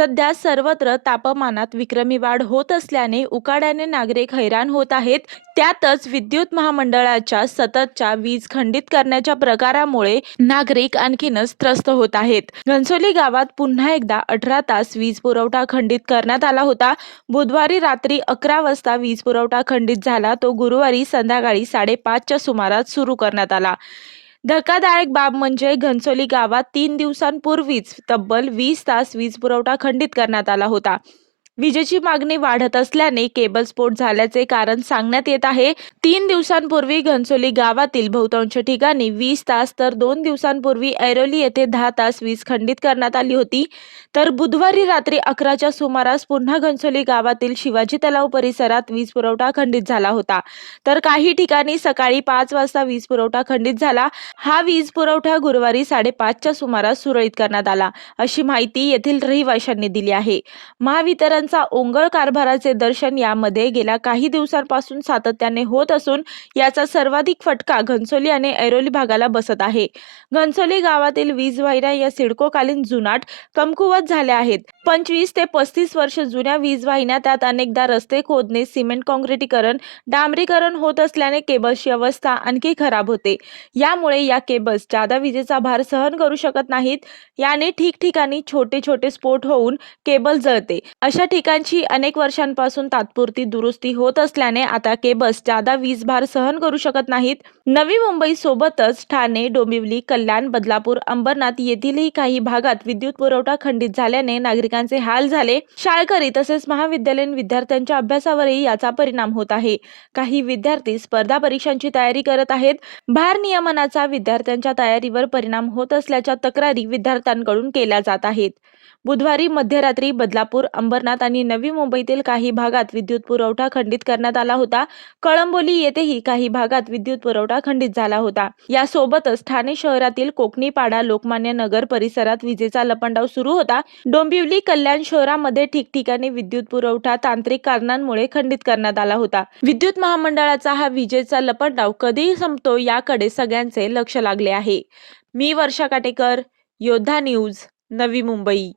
सध्या सर्वत्र तापमानात विक्रमी वाढ होत असल्याने उकाड्याने नागरिक हैराण होत आहेत. त्यातच विद्युत महामंडळाच्या सततच्या वीज खंडित करण्याच्या प्रकारामुळे नागरिक आणखीनच त्रस्त होत आहेत. घनसोली गावात पुन्हा एकदा अठरा तास वीज पुरवठा खंडित करण्यात आला होता. बुधवारी रात्री अकरा वाजता वीज पुरवठा खंडित झाला. तो गुरुवारी संध्याकाळी साडेपाचच्या सुमारास सुरू करण्यात आला. धक्कादायक बाब म्हणजे घनसोली गावात तीन दिवसांपूर्वीच तब्बल वीस तास वीज पुरवठा खंडित करण्यात आला होता. विजेची मागणी वाढत असल्याने केबल स्फोट झाल्याचे कारण सांगण्यात येत आहे. तीन दिवसांपूर्वी घनसोली गावातील बहुतांश ठिकाणी वीस तास तर दोन दिवसांपूर्वी ऐरोली येथे दहा तास वीज खंडित करण्यात आली होती. तर बुधवारी रात्री अकराच्या सुमारास पुन्हा घनसोली गावातील शिवाजी तलाव परिसरात वीज पुरवठा खंडित झाला होता. तर काही ठिकाणी सकाळी पाच वाजता वीज पुरवठा खंडित झाला. हा वीज पुरवठा गुरुवारी साडेपाचच्या सुमारास सुरळीत करण्यात आला अशी माहिती येथील रहिवाशांनी दिली आहे. महावितरण यांचा ओंगळ कारभाराचे दर्शन यामध्ये गेल्या काही दिवसांपासून सातत्याने होत असून याचा सर्वाधिक फटका घनसोली आणि ऐरोली भागाला बसत आहे. घनसोली गावातील वीज वाहिन्या या सिडकोकालीन जुनाट कमकुवत झाल्या आहेत. पंचवीस ते पस्तीस वर्ष जुन्या वीज वाहिन्या त्यात अनेकदा रस्ते खोदणे सिमेंट काँक्रिटीकरण डांबरीकरण होत असल्याने केबल्सची अवस्था आणखी खराब होते. यामुळे या केबल्स जादा विजेचा भार सहन करू शकत नाहीत. याने ठिकठिकाणी छोटे छोटे स्फोट होऊन केबल जळते. अशा ठिकाणची अनेक वर्षांपासून तात्पुरती दुरुस्ती होत असल्याने आता केबस जादा वीज भार सहन करू शकत नाहीत. नवी मुंबई सोबतच ठाणे डोंबिवली कल्याण बदलापूर अंबरनाथ येथीलही काही भागात विद्युत पुरवठा खंडित झाल्याने नागरिकांचे हाल झाले. शाळकरी तसेच महाविद्यालयीन विद्यार्थ्यांच्या अभ्यासावरही याचा परिणाम होत आहे. काही विद्यार्थी स्पर्धा परीक्षांची तयारी करत आहेत. भार नियमनाचा विद्यार्थ्यांच्या तयारीवर परिणाम होत असल्याच्या तक्रारी विद्यार्थ्यांकडून केल्या जात आहेत. बुधवारी मध्यरात्री बदलापूर अंबरनाथ आणि नवी मुंबईतील काही भागात विद्युत पुरवठा खंडित करण्यात आला होता. कळंबोली येथेही काही भागात विद्युत पुरवठा खंडित झाला होता. यासोबतच ठाणे शहरातील कोकणीपाडा लोकमान्य नगर परिसरात विजेचा लपंडाव सुरू होता. डोंबिवली कल्याण शहरामध्ये ठिकठिकाणी विद्युत पुरवठा तांत्रिक कारणांमुळे खंडित करण्यात आला होता. विद्युत महामंडळाचा हा विजेचा लपंडाव कधी संपतो याकडे सगळ्यांचे लक्ष लागले आहे. मी वर्षा काटेकर योद्धा न्यूज नवी मुंबई.